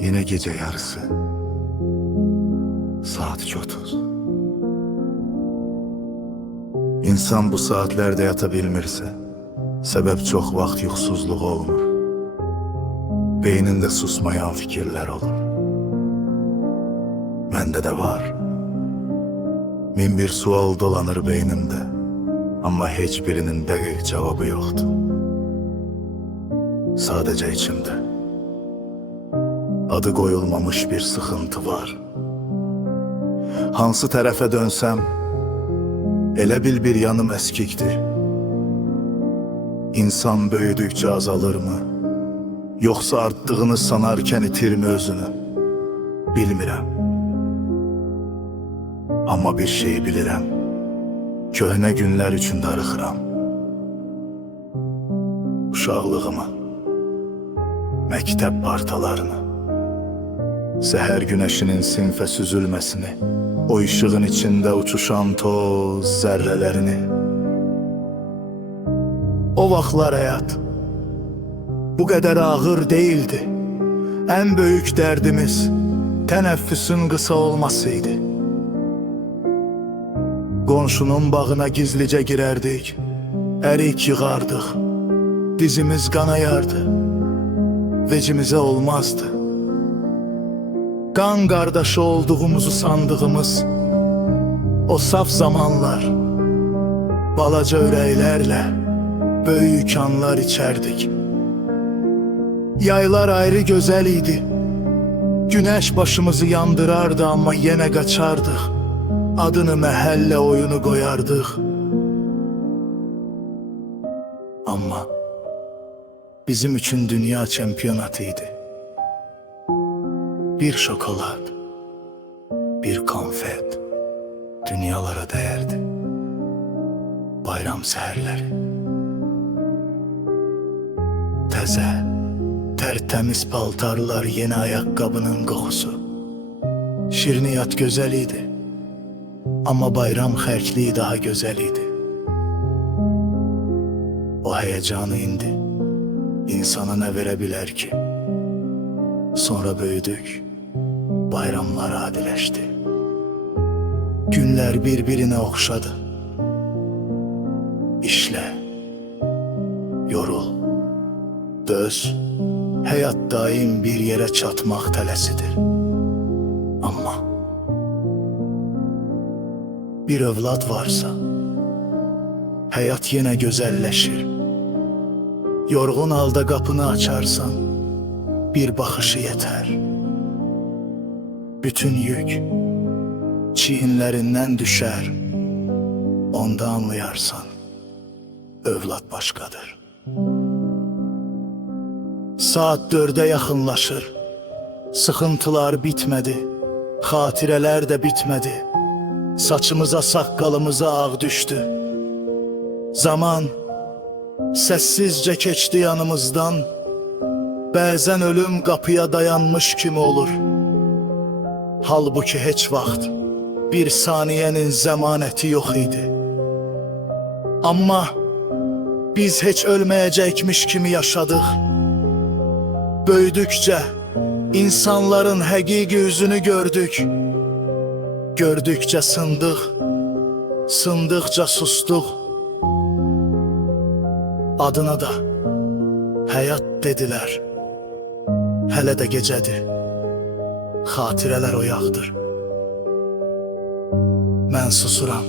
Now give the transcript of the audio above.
Yine gece yarısı. Saat 2:30. İnsan bu saatlerde yata bilmirse, sebep çok vaxt yuxsuzluğu olmur. Beyninde susmayan fikirler olur. Məndə de var. Min bir sual dolanır beynimde, ama heç birinin dəqiq cevabı yoktu. Sadece içimde. Adı koyulmamış bir sıxıntı var. Hansı tərəfə dönsəm, elə bil bir yanım əskikdir. İnsan böyüdükçe azalır mı? Yoksa arttığını sanarken itir mi özünü? Bilmirəm. Ama bir şeyi bilirəm. Köhnə günlər üçün darıxıram. Uşaqlığımı, məktəb partalarını, səhər günəşinin sinfə süzülməsini, o ışığın içində uçuşan toz zərrələrini. O vaxtlar həyat bu qədər ağır değildi. En büyük dərdimiz tənəffüsün qısa olmasıydı. Qonşunun bağına gizlicə girərdik, ərik yığardıq, dizimiz qanayardı, vecimizə olmazdı. Qan qardaşı olduğumuzu sandığımız o saf zamanlar, balaca ürəklərlə böyük anlar içərdik. Yaylar ayrı gözəl idi, güneş başımızı yandırardı ama yine kaçardıq. Adını məhəllə oyunu koyardıq. Ama bizim için dünya çempionatıydı. Bir şokolad, bir konfet dünyalara değerdi. Bayram səhərləri. Təzə, tertemiz paltarlar, yeni ayakkabının kokusu. Şirniyat güzel idi. Ama bayram xərcliyi daha güzel idi. O heyecanı indi. İnsana ne verebilir ki? Sonra büyüdük. Bayramlar adileşti. Günler birbirine okşadı. İşle, yorul, döz. Hayat daim bir yere çatmak tələsidir. Ama bir evlat varsa, hayat yine güzelleşir. Yorgun halda kapını açarsan, bir bakışı yeter. Bütün yük çiğinlerinden düşer. Onda anlayarsan, evlat başkadır. Saat 4'e yaxınlaşır. Sıxıntılar bitmedi. Xatirələr də bitmedi. Saçımıza, saqqalımıza ağ düştü. Zaman səssizcə keçdi yanımızdan. Bəzən ölüm qapıya dayanmış kimi olur. Halbuki heç vaxt bir saniyenin zəmanəti yox idi. Amma biz heç ölməyəcəkmiş kimi yaşadıq. Böyüdükçe insanların həqiqi yüzünü gördük. Gördükçe sındıq, sındıkça sustuk. Adına da hayat dediler. Hələ də gecədir, xatirələr oyaqdır. Mən susuram.